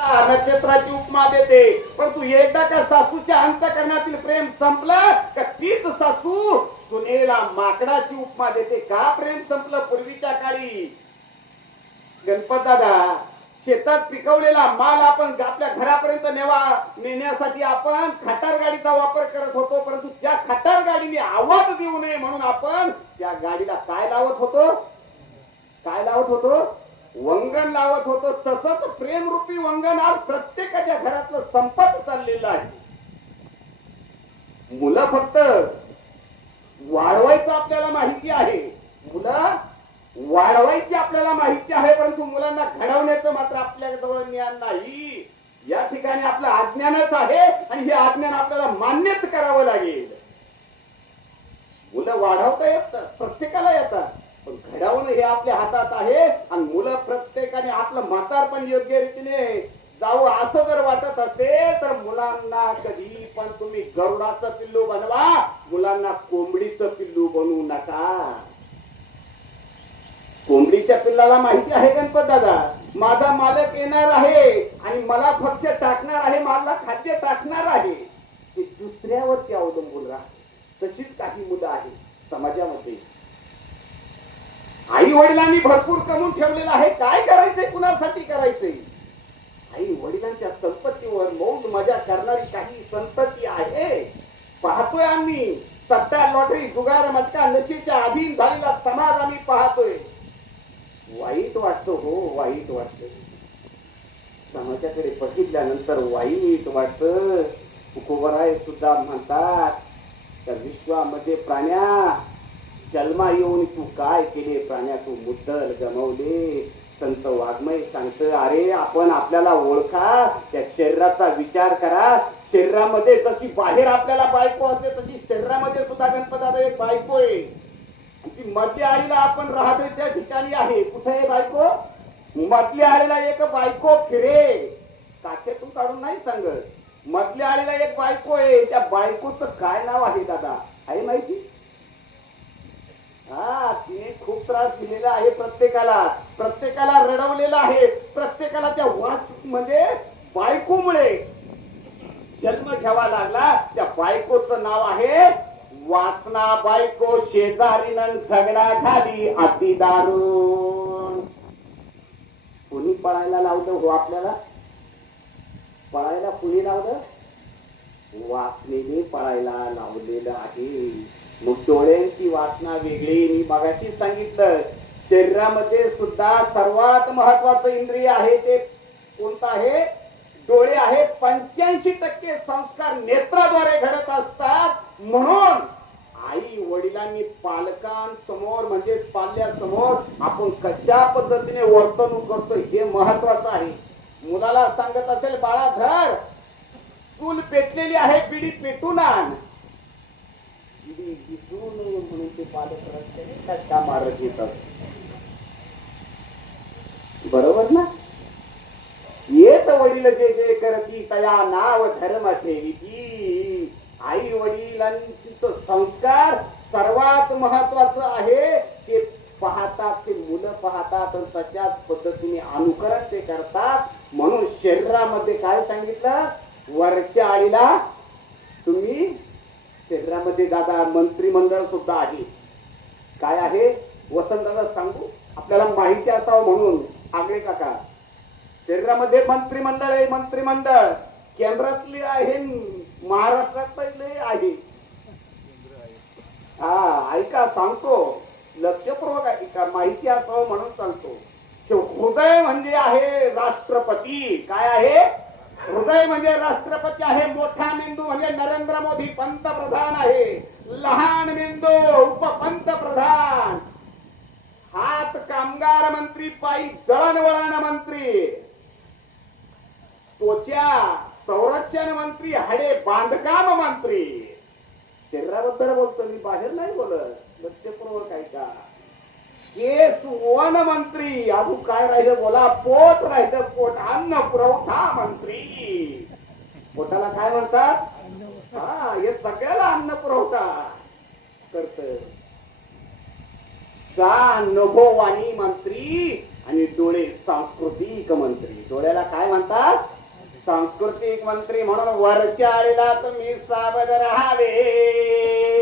नक्षत्राची उपमा देते. परंतु एकदा का सासूच्या अंतकरणातील प्रेम संपलं का तीच सासू सुनेला माकडाची उपमा देते? का प्रेम संपलं पूर्वीच्या काळी? गणपत दादा शेतात पिकवलेला माल आपण आपल्या घरापर्यंत नेवा नेण्यासाठी आपण खटार गाडीचा वापर करत होतो परंतु त्या खटार गाडीने आवाज देऊ नये म्हणून आपण त्या गाडीला काय लावत होतो? काय लावत होतो? वंगण लावत होतो तसंच प्रेमरूपी वंगण आज प्रत्येकाच्या घरातलं संपत चाललेलं आहे. मुलं फक्त वाढवायचं आपल्याला माहिती आहे. मुलं वाढवायची आपल्याला माहिती आहे परंतु मुलांना घडवण्याचं मात्र आपल्या जवळ ज्ञान नाही. या ठिकाणी आपलं अज्ञानच आहे आणि हे अज्ञान आपल्याला मान्यच करावं लागेल. मुलं वाढवता येतात प्रत्येकाला येतात घडवणं हे आपल्या हातात आहे आणि मुलं प्रत्येकाने आपलं म्हातारपण योग्य रीतीने जावं असं जर वाटत असेल तर मुलांना कधी पण तुम्ही गरुडाचं पिल्लू बनवा. मुलांना कोंबडीचं पिल्लू बनवू नका. कोंबडीच्या पिल्लाला माहिती आहे गणपत दादा? माझा मालक येणार आहे आणि मला भक्ष्य टाकणार आहे मला खाद्य टाकणार आहे. ते दुसऱ्यावरती अवलंबून राहते. तशीच काही मुलं आहेत समाजामध्ये. आई वडिलांनी भरपूर कमवून ठेवलेलं आहे. काय करायचंय? कुणासाठी करायचंय? आई वडिलांच्या संपत्तीवर मौज मजा करणारी काही संतती आहे. पाहतोय आम्ही. सट्टा लॉटरी जुगार मटका नशेच्या अधीन झालेला समाज आम्ही पाहतोय. वाईट वाटतो हो वाईट वाटतो. समाजाकडे बघितल्यानंतर वाईट वाटत. तुकोबराय सुद्धा म्हणतात त्या विश्वामध्ये प्राण्या जन्मा येऊन तू काय केले? प्राण्या तू मुद्दल गमवले. संत वाग्मय सांगत अरे आपण आपल्याला ओळखा त्या शरीराचा विचार करा. शरीरामध्ये जशी बाहेर आपल्याला बायको असते तशी शरीरामध्ये सुद्धा गणपताचा एक बायको आहे. ती मध्य आईला आपण राहतोय त्या ठिकाणी आहे. कुठे आहे बायको? मधल्या आळीला एक बायको फिरे. काखेतून काढून नाही सांगत. मधल्या आईला एक बायको आहे. त्या बायकोचं काय नाव आहे दादा? आहे माहिती? हा तिने खूप त्रास दिलेला आहे प्रत्येकाला. प्रत्येकाला रडवलेला आहे. प्रत्येकाला त्या वास म्हणजे बायकोमुळे. जन्म घ्यावा लागला त्या बायकोचं नाव आहे वासना बायको शेजारी झगडा झाली अति दारून कोणी पळायला लावलं हो आपल्याला? पळायला कुणी लावलं वासनेने पळायला लावलेलं आहे. मग डोळ्यांची वासना वेगळी मी मगाशी सांगितलं. शरीरामध्ये सुद्धा सर्वात महत्वाचं इंद्रिय आहे ते कोणतं आहे? डोळे आहे पंच्याऐंशी टक्के संस्कार नेत्राद्वारे घडत असतात. म्हणून आई वडिलांनी पालकांसमोर म्हणजे पाल्यासमोर आपण कशा पद्धतीने वर्तणूक करतो हे महत्वाचं आहे. मुलाला सांगत असेल बाळा धर चूल पेटलेली आहे पिढी पेटून आण पिढी दिसू म्हणून ते पालक रस्त्याने धक्का मारत येतात बरोबर ना येत वडील जे जे करती तया नाव धर्म ठेवी आई वडिलांचं संस्कार सर्वात महत्वाचं आहे ते पाहतात ते मुलं पाहतात आणि तशाच पद्धतीने अनुकरण ते करतात म्हणून शरीरामध्ये काय सांगितलं वरच्या आईला तुम्ही शहरामध्ये दादा मंत्रिमंडळ सुद्धा आहे. काय आहे? वसंताला सांगू? आपल्याला माहिती असावं म्हणून. आगळे काका. शरीरामध्ये मंत्रिमंडळ आहे मंत्रिमंडळ. केंद्रातले आहे महाराष्ट्रातले आहे. हा ऐका सांगतो. लक्षपूर्वक ऐका माहिती असावं म्हणून सांगतो. हृदय म्हणजे आहे राष्ट्रपती. काय आहे? हृदय म्हणजे राष्ट्रपती आहे मोठा मेंदू म्हणजे नरेंद्र मोदी पंतप्रधान आहे. लहान मेंदू उपपंतप्रधान. हात कामगार मंत्री पायी दळणवळण मंत्री. त्वचा संरक्षण मंत्री हाडे बांधकाम मंत्री. शरीराबद्दल बोलतो मी बाहेर नाही बोलत. लक्षपूर्वक ऐका हे वन मंत्री. अजून काय राहिलं बोला? पोट राहिलं पोट. अन्न पुरवठा मंत्री. पोटाला काय म्हणतात? हा हे सगळ्याला अन्न पुरवठा करत. जा नभोवाणी मंत्री आणि डोळे सांस्कृतिक मंत्री. डोळ्याला काय म्हणतात? सांस्कृतिक मंत्री. म्हणून वरच्या आलेला तुम्ही सावध राहावे.